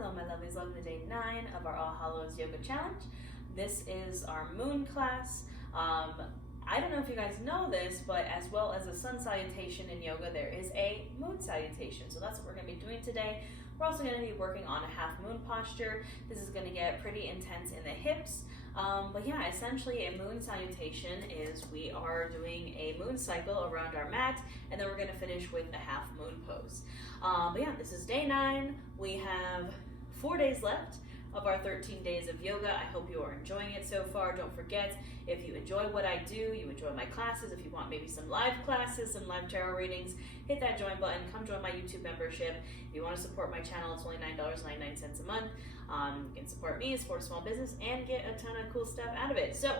Hello my lovelies, welcome to day 9 of our All Hallows Yoga Challenge. This is our moon class. I don't know if you guys know this, but as well as a sun salutation in yoga, there is a moon salutation. So that's what we're going to be doing today. We're also going to be working on a half moon posture. This is going to get pretty intense in the hips. But yeah, essentially a moon salutation is we are doing a moon cycle around our mat, and then we're going to finish with a half moon pose. But yeah, this is day 9. We have 4 days left of our 13 days of yoga. I hope you are enjoying it so far. Don't forget, if you enjoy what I do, you enjoy my classes, if you want maybe some live classes, some live tarot readings, hit that join button, come join my YouTube membership. If you want to support my channel, it's only $9.99 a month. You can support me, support a small business, and get a ton of cool stuff out of it. So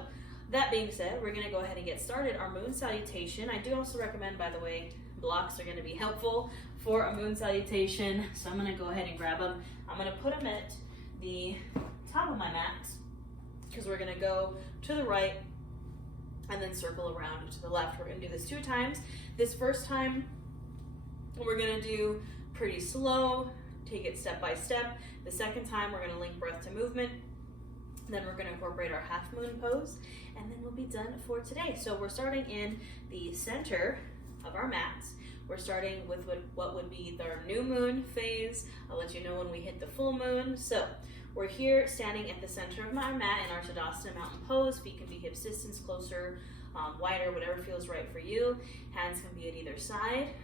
that being said, we're gonna go ahead and get started. Our moon salutation, I do also recommend, by the way, blocks are gonna be helpful for a moon salutation. So I'm gonna go ahead and grab them. I'm gonna put them at the top of my mat because we're gonna go to the right and then circle around to the left. We're gonna do this 2 times. This first time, we're gonna do pretty slow, take it step by step. The second time, we're gonna link breath to movement. Then we're gonna incorporate our half moon pose, and then we'll be done for today. So we're starting in the center of our mat. We're starting with what would be our new moon phase. I'll let you know when we hit the full moon. So we're here standing at the center of my mat in our Tadasana mountain pose. Feet can be hip distance, closer, wider, whatever feels right for you. Hands can be at either side.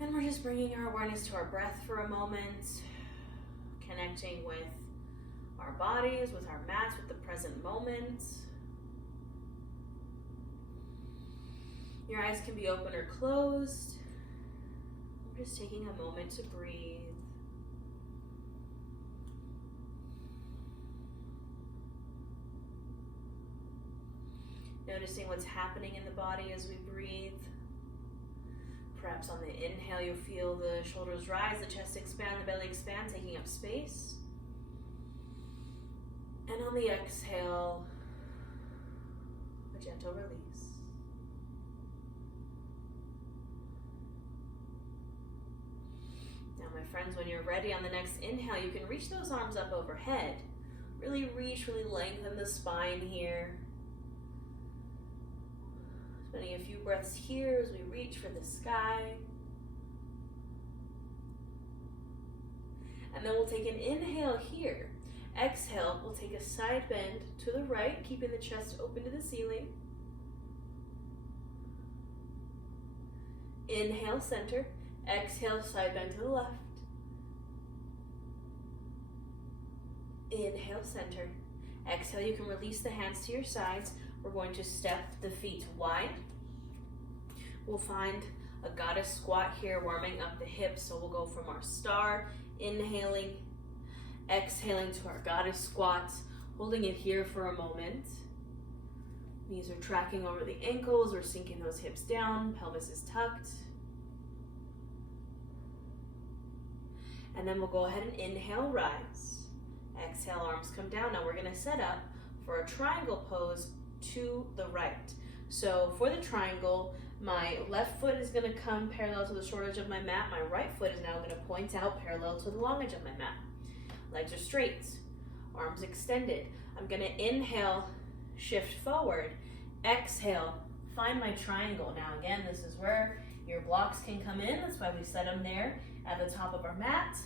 And we're just bringing our awareness to our breath for a moment, connecting with our bodies, with our mats, with the present moment. Your eyes can be open or closed. We're just taking a moment to breathe. Noticing what's happening in the body as we breathe. Perhaps on the inhale, you'll feel the shoulders rise, the chest expand, the belly expand, taking up space. And on the exhale, a gentle release. Now, my friends, when you're ready on the next inhale, you can reach those arms up overhead. Really reach, really lengthen the spine here. Spending a few breaths here as we reach for the sky. And then we'll take an inhale here. Exhale, we'll take a side bend to the right, keeping the chest open to the ceiling. Inhale, center. Exhale, side bend to the left. Inhale, center. Exhale, you can release the hands to your sides. We're going to step the feet wide. We'll find a goddess squat here, warming up the hips. So we'll go from our star, inhaling, exhaling to our goddess squat, holding it here for a moment. Knees are tracking over the ankles. We're sinking those hips down. Pelvis is tucked. And then we'll go ahead and inhale, rise. Exhale, arms come down. Now we're going to set up for a triangle pose to the right. So for the triangle, my left foot is going to come parallel to the short edge of my mat. My right foot is now going to point out parallel to the long edge of my mat. Legs are straight, arms extended. I'm going to inhale, shift forward. Exhale, find my triangle. Now again, this is where your blocks can come in. That's why we set them there at the top of our mat.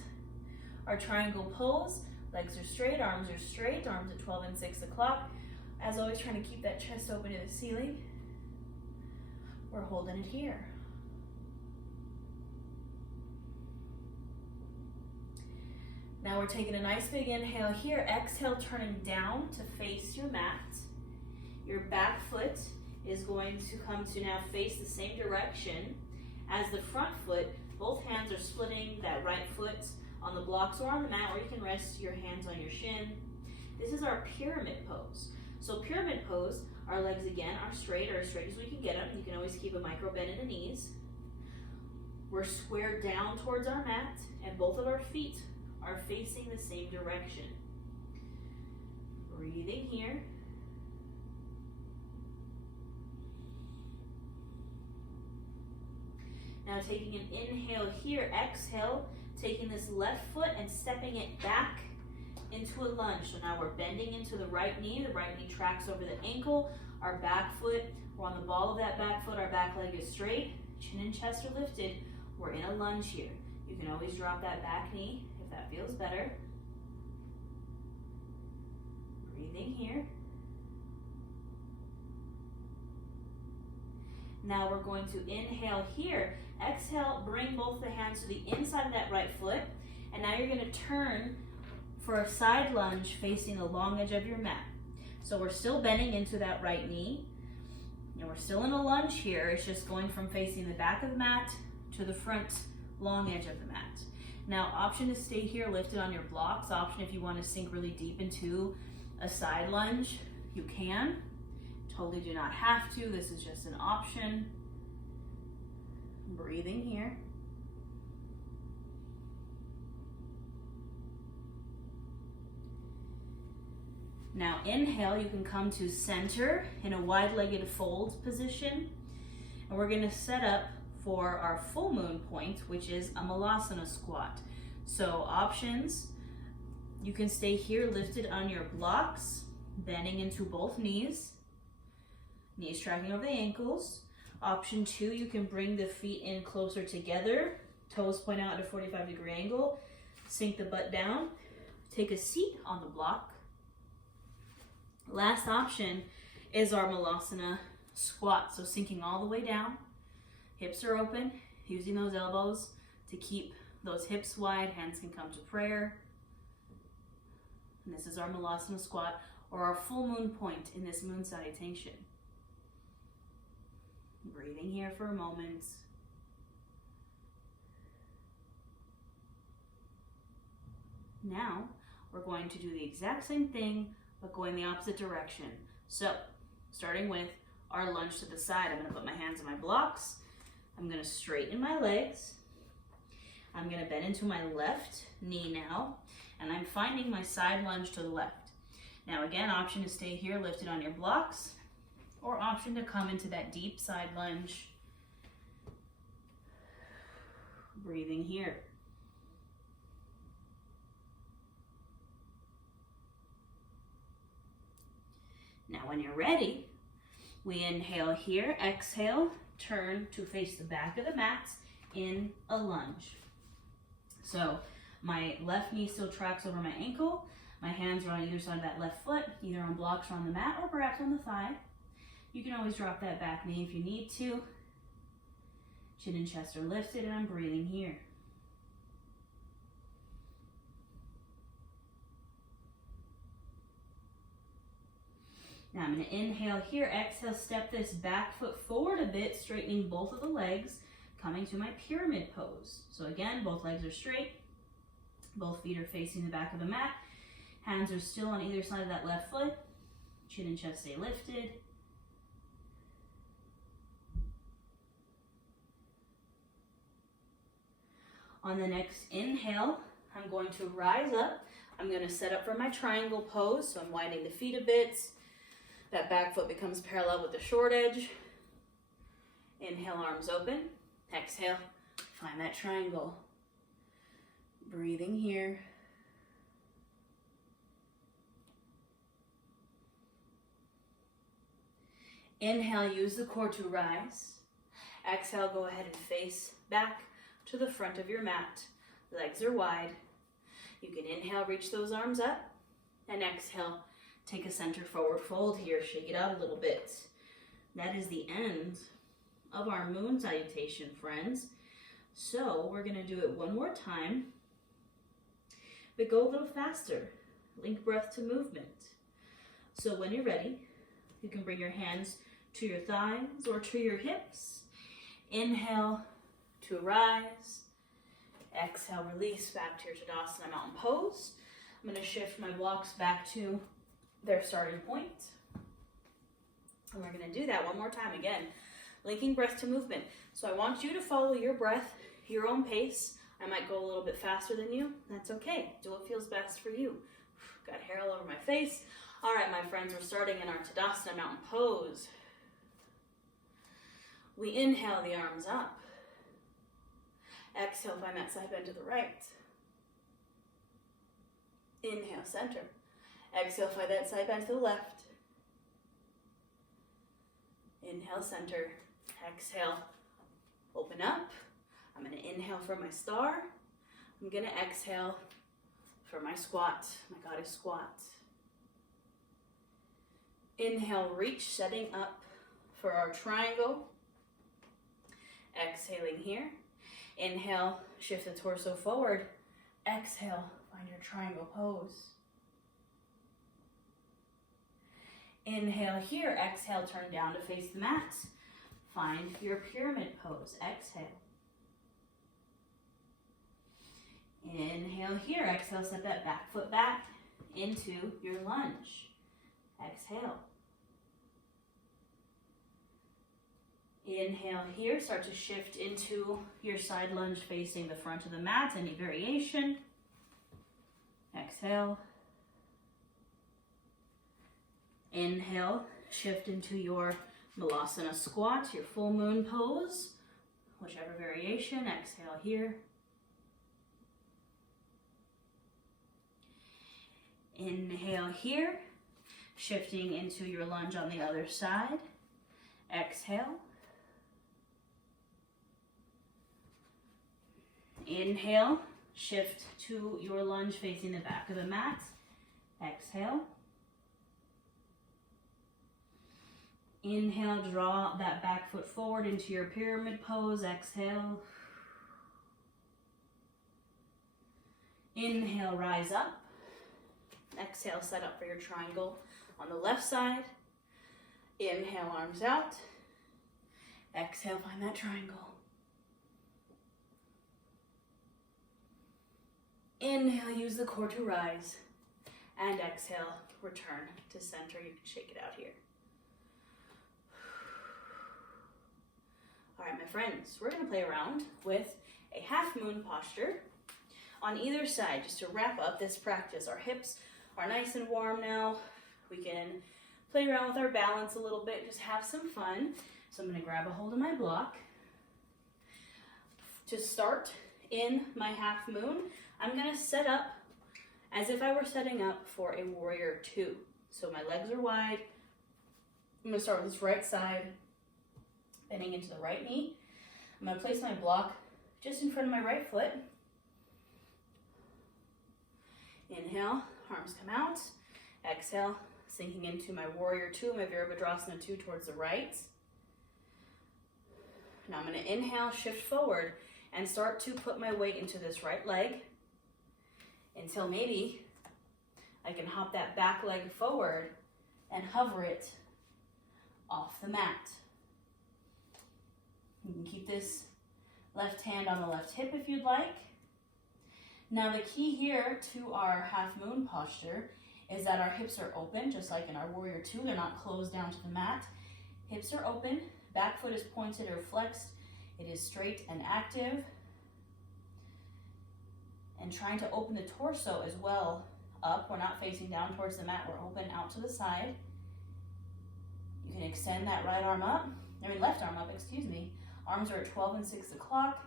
Our triangle pose, legs are straight, arms at 12 and 6 o'clock. As always, trying to keep that chest open to the ceiling. We're holding it here. Now we're taking a nice big inhale here. Exhale, turning down to face your mat. Your back foot is going to come to now face the same direction as the front foot. Both hands are splitting that right foot on the blocks or on the mat, or you can rest your hands on your shin. This is our pyramid pose. So pyramid pose, our legs again are straight, or as straight as we can get them. You can always keep a micro bend in the knees. We're squared down towards our mat, and both of our feet are facing the same direction. Breathing here. Now taking an inhale here, exhale, taking this left foot and stepping it back into a lunge. So now we're bending into the right knee tracks over the ankle, our back foot, we're on the ball of that back foot, our back leg is straight, chin and chest are lifted, we're in a lunge here. You can always drop that back knee if that feels better. Breathing here. Now we're going to inhale here, exhale, bring both the hands to the inside of that right foot, and now you're going to turn for a side lunge facing the long edge of your mat. So we're still bending into that right knee, and we're still in a lunge here. It's just going from facing the back of the mat to the front long edge of the mat. Now, option to stay here lifted on your blocks. Option if you want to sink really deep into a side lunge, you can. Totally do not have to. This is just an option. Breathing here. Now inhale, you can come to center in a wide-legged fold position. And we're going to set up for our full moon point, which is a malasana squat. So options, you can stay here lifted on your blocks, bending into both knees tracking over the ankles. Option 2, you can bring the feet in closer together, toes point out at a 45-degree angle, sink the butt down, take a seat on the block. Last option is our malasana squat, so sinking all the way down, hips are open, using those elbows to keep those hips wide, hands can come to prayer. And this is our malasana squat, or our full moon point in this moon salutation. Breathing here for a moment. Now, we're going to do the exact same thing, but going the opposite direction. So, starting with our lunge to the side, I'm going to put my hands on my blocks. I'm going to straighten my legs. I'm going to bend into my left knee now, and I'm finding my side lunge to the left. Now again, option to stay here lifted on your blocks, or option to come into that deep side lunge. Breathing here. Now when you're ready, we inhale here, exhale, turn to face the back of the mat in a lunge. So my left knee still tracks over my ankle. My hands are on either side of that left foot, either on blocks or on the mat, or perhaps on the thigh. You can always drop that back knee if you need to. Chin and chest are lifted, and I'm breathing here. Now I'm going to inhale here, exhale, step this back foot forward a bit, straightening both of the legs, coming to my pyramid pose. So again, both legs are straight, both feet are facing the back of the mat, hands are still on either side of that left foot, chin and chest stay lifted. On the next inhale, I'm going to rise up. I'm going to set up for my triangle pose, so I'm widening the feet a bit. That back foot becomes parallel with the short edge. Inhale, arms open. Exhale, find that triangle. Breathing here. Inhale, use the core to rise. Exhale, go ahead and face back to the front of your mat. Legs are wide. You can inhale, reach those arms up, and exhale, take a center forward fold here, shake it out a little bit. That is the end of our moon salutation, friends. So we're gonna do it one more time, but go a little faster. Link breath to movement. So when you're ready, you can bring your hands to your thighs or to your hips. Inhale to rise. Exhale, release back to your Tadasana Mountain Pose. I'm going to shift my blocks back to their starting point. And we're going to do that one more time again. Linking breath to movement. So I want you to follow your breath, your own pace. I might go a little bit faster than you. That's okay. Do what feels best for you. Got hair all over my face. All right, my friends, we're starting in our Tadasana Mountain Pose. We inhale the arms up. Exhale, find that side bend to the right. Inhale, center. Exhale, find that side bend to the left. Inhale, center. Exhale, open up. I'm going to inhale for my star. I'm going to exhale for my squat, my goddess squat. Inhale, reach, setting up for our triangle. Exhaling here. Inhale, shift the torso forward. Exhale, find your triangle pose. Inhale here, exhale, turn down to face the mat. Find your pyramid pose, exhale. Inhale here, exhale, set that back foot back into your lunge. Exhale. Inhale here, start to shift into your side lunge facing the front of the mat, any variation. Exhale. Inhale, shift into your Malasana squat, your full moon pose, whichever variation. Exhale here. Inhale here, shifting into your lunge on the other side. Exhale. Inhale, shift to your lunge facing the back of the mat. Exhale. Inhale, draw that back foot forward into your pyramid pose. Exhale. Inhale, rise up. Exhale, set up for your triangle on the left side. Inhale, arms out. Exhale, find that triangle. Inhale, use the core to rise. And exhale, return to center. You can shake it out here. All right, my friends, we're gonna play around with a half moon posture on either side, just to wrap up this practice. Our hips are nice and warm now. We can play around with our balance a little bit, just have some fun. So I'm gonna grab a hold of my block. To start in my half moon, I'm gonna set up as if I were setting up for a warrior two. So my legs are wide. I'm gonna start with this right side, bending into the right knee. I'm gonna place my block just in front of my right foot. Inhale, arms come out. Exhale, sinking into my warrior two, my Virabhadrasana two towards the right. Now I'm gonna inhale, shift forward, and start to put my weight into this right leg until maybe I can hop that back leg forward and hover it off the mat. You can keep this left hand on the left hip if you'd like. Now the key here to our half moon posture is that our hips are open, just like in our warrior two. They're not closed down to the mat. Hips are open, back foot is pointed or flexed. It is straight and active. And trying to open the torso as well up. We're not facing down towards the mat, we're open out to the side. You can extend that right arm up, left arm up, excuse me. Arms are at 12 and 6 o'clock.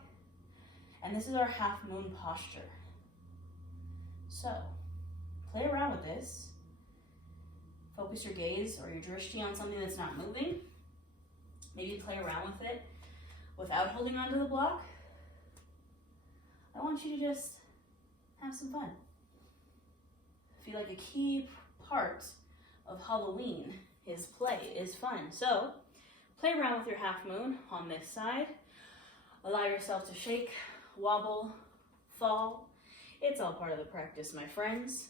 And this is our half moon posture. So, play around with this. Focus your gaze or your drishti on something that's not moving. Maybe play around with it without holding onto the block. I want you to just have some fun. I feel like a key part of Halloween is play, is fun. So, play around with your half moon on this side. Allow yourself to shake, wobble, fall. It's all part of the practice, my friends.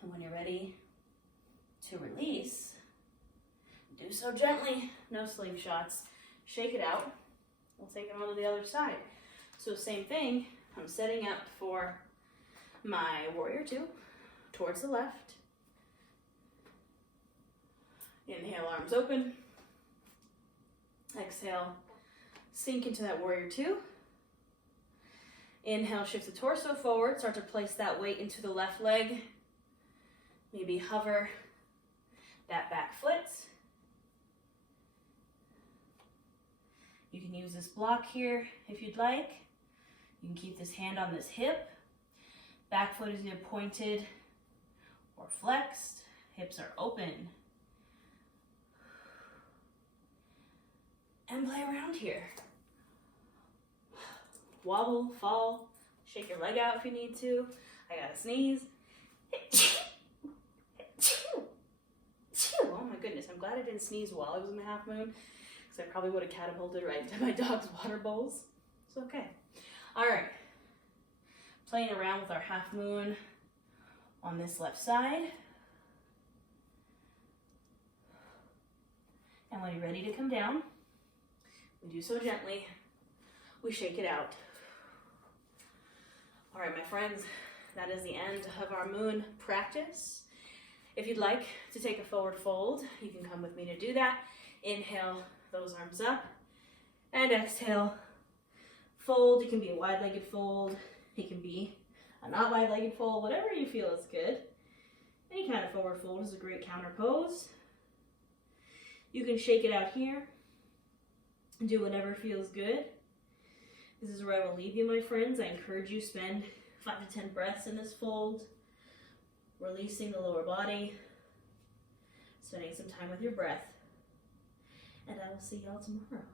And when you're ready to release, do so gently, no slingshots. Shake it out. We'll take it on to the other side. So same thing, I'm setting up for my warrior two towards the left. Inhale, arms open. Exhale, sink into that warrior two. Inhale, shift the torso forward. Start to place that weight into the left leg. Maybe hover that back foot. You can use this block here if you'd like. You can keep this hand on this hip. Back foot is either pointed or flexed. Hips are open. And play around here. Wobble, fall, shake your leg out if you need to. I gotta sneeze. Oh my goodness, I'm glad I didn't sneeze while I was in the half moon, because I probably would have catapulted right into my dog's water bowls. It's okay. All right, playing around with our half moon on this left side. And when you're ready to come down, we do so gently, we shake it out. All right, my friends, that is the end of our moon practice. If you'd like to take a forward fold, you can come with me to do that. Inhale those arms up, and exhale, fold. It can be a wide-legged fold. It can be a not wide-legged fold, whatever you feel is good. Any kind of forward fold is a great counter pose. You can shake it out here and do whatever feels good. This is where I will leave you, my friends. I encourage you to spend 5 to 10 breaths in this fold, releasing the lower body, spending some time with your breath. And I will see y'all tomorrow.